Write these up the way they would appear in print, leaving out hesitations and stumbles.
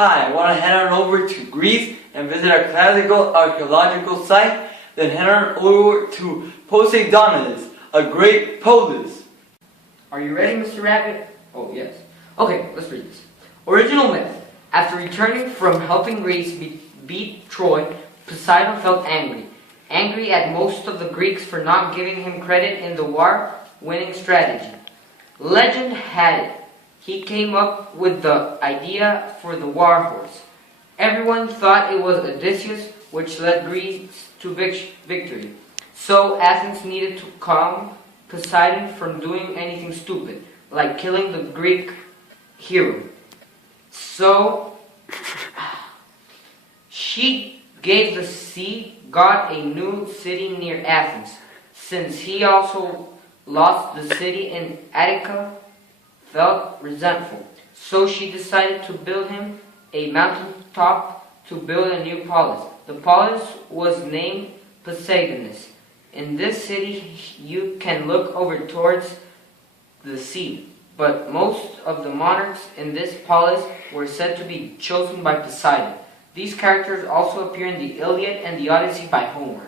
Hi, I want to head on over to Greece and visit a classical archaeological site, then head on over to Poseidonis, a great polis. Are you ready, Mr. Rabbit? Oh, yes. Okay, let's read this. Original myth. After returning from helping Greece beat Troy, Poseidon felt angry. Angry at most of the Greeks for not giving him credit in the war-winning strategy. Legend had it. He came up with the idea for the war horse. Everyone thought it was Odysseus, which led Greece to victory. So Athens needed to calm Poseidon from doing anything stupid, like killing the Greek hero. So she gave the sea god a new city near Athens. Since he also lost the city in Attica, felt resentful. So she decided to build him a mountaintop to build a new polis. The polis was named Poseidonis. In this city you can look over towards the sea, but most of the monarchs in this polis were said to be chosen by Poseidon. These characters also appear in the Iliad and the Odyssey by Homer.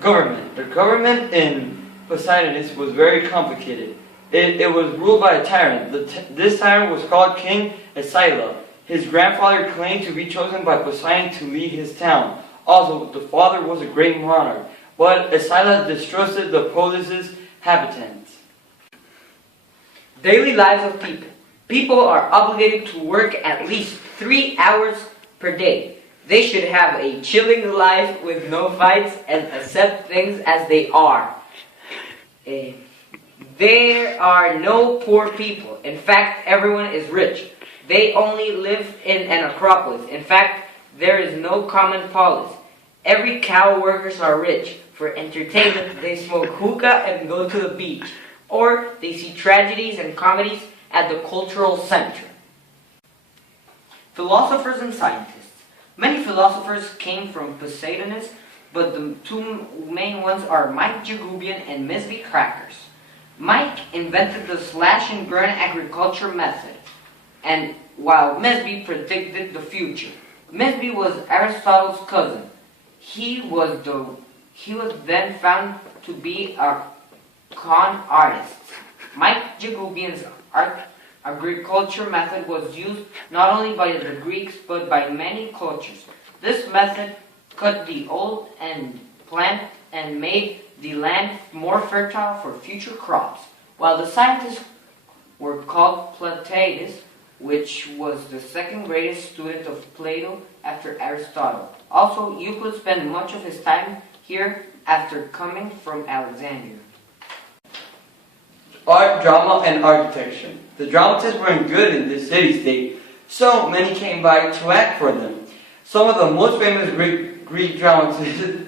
Government. The government in Poseidonis was very complicated. It was ruled by a tyrant. This tyrant was called King Asyla. His grandfather claimed to be chosen by Poseidon to lead his town. Also, the father was a great monarch, but Asyla distrusted the polis's inhabitants. Daily lives of people. People are obligated to work at least 3 hours per day. They should have a chilling life with no fights and accept things as they are. There are no poor people. In fact, everyone is rich. They only live in an acropolis. In fact, there is no common polis. Every cow workers are rich. For entertainment, they smoke hookah and go to the beach. Or they see tragedies and comedies at the cultural center. Philosophers and scientists. Many philosophers came from Poseidonis, but the two main ones are Mike Jagubian and Misby Crackers. Mike invented the slash and burn agriculture method, and while Misby predicted the future. Misby was Aristotle's cousin. He was then found to be a con artist. Mike Jagubian's agriculture method was used not only by the Greeks but by many cultures. This method cut the old and plant and made the land more fertile for future crops, while the scientists were called Platatus, which was the second greatest student of Plato after Aristotle. Also, Euclid spent much of his time here after coming from Alexandria. Art, drama, and architecture. The dramatists weren't good in this city-state, so many came by to act for them. Some of the most famous Greek dramatists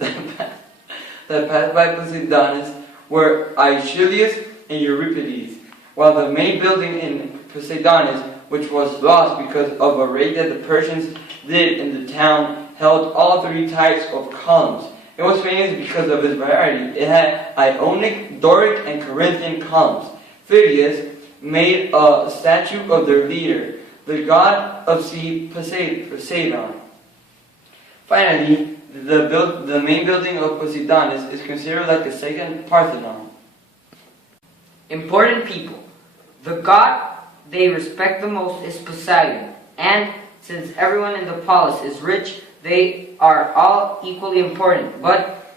that passed by Poseidonis were Aeschylus and Euripides, while the main building in Poseidonis, which was lost because of a raid that the Persians did in the town, held all 3 types of columns. It was famous because of its variety. It had Ionic, Doric, and Corinthian columns. Phidias made a statue of their leader, the god of sea Poseidon. Finally, the main building of Poseidonis is considered like the second Parthenon. Important people. The god they respect the most is Poseidon, and since everyone in the polis is rich, they are all equally important, but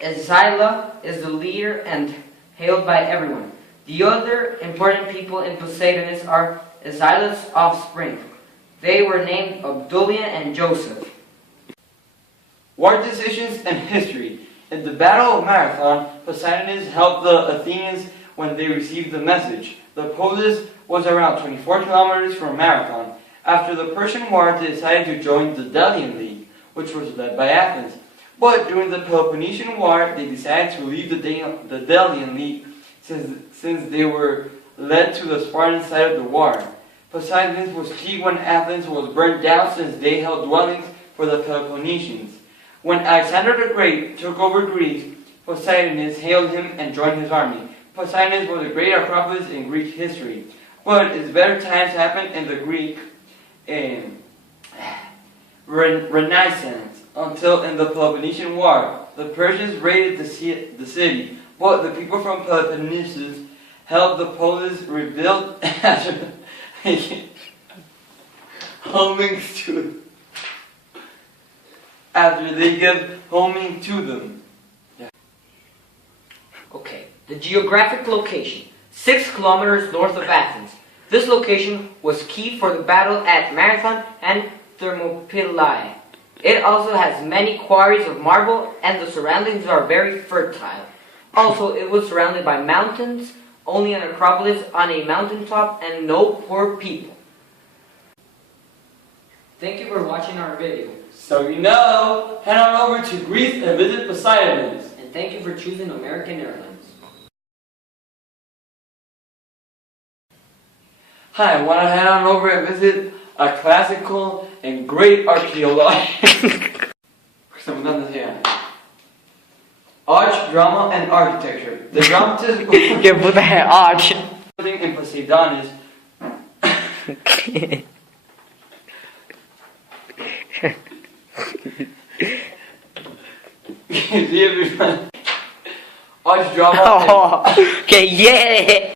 Asyla is the leader and hailed by everyone. The other important people in Poseidonis are Asyla's offspring. They were named Abdulia and Joseph. War decisions and history. In the Battle of Marathon, Poseidonis helped the Athenians when they received the message. The polis was around 24 kilometers from Marathon. After the Persian War, they decided to join the Delian League, which was led by Athens. But during the Peloponnesian War, they decided to leave the Delian League since they were led to the Spartan side of the war. Poseidonis was key when Athens was burned down since they held dwellings for the Peloponnesians. When Alexander the Great took over Greece, Poseidonis hailed him and joined his army. Poseidonis was a great acropolis in Greek history, but its better times happened in the Greek Renaissance until in the Peloponnesian War. The Persians raided the city, but the people from Peloponnesus helped the Polis rebuild after they give homing to them. Okay, the geographic location, 6 kilometers north of Athens. This location was key for the battle at Marathon and Thermopylae. It also has many quarries of marble and the surroundings are very fertile. Also, it was surrounded by mountains, only an acropolis on a mountaintop, and no poor people. Thank you for watching our video. So you know, head on over to Greece and visit Poseidonis. And thank you for choosing American Airlines. Hi, want to head on over and visit a classical and great archaeology. Art, drama, and architecture. The dramatist Arch. building in Poseidonis. Arch, drama. Okay, yeah.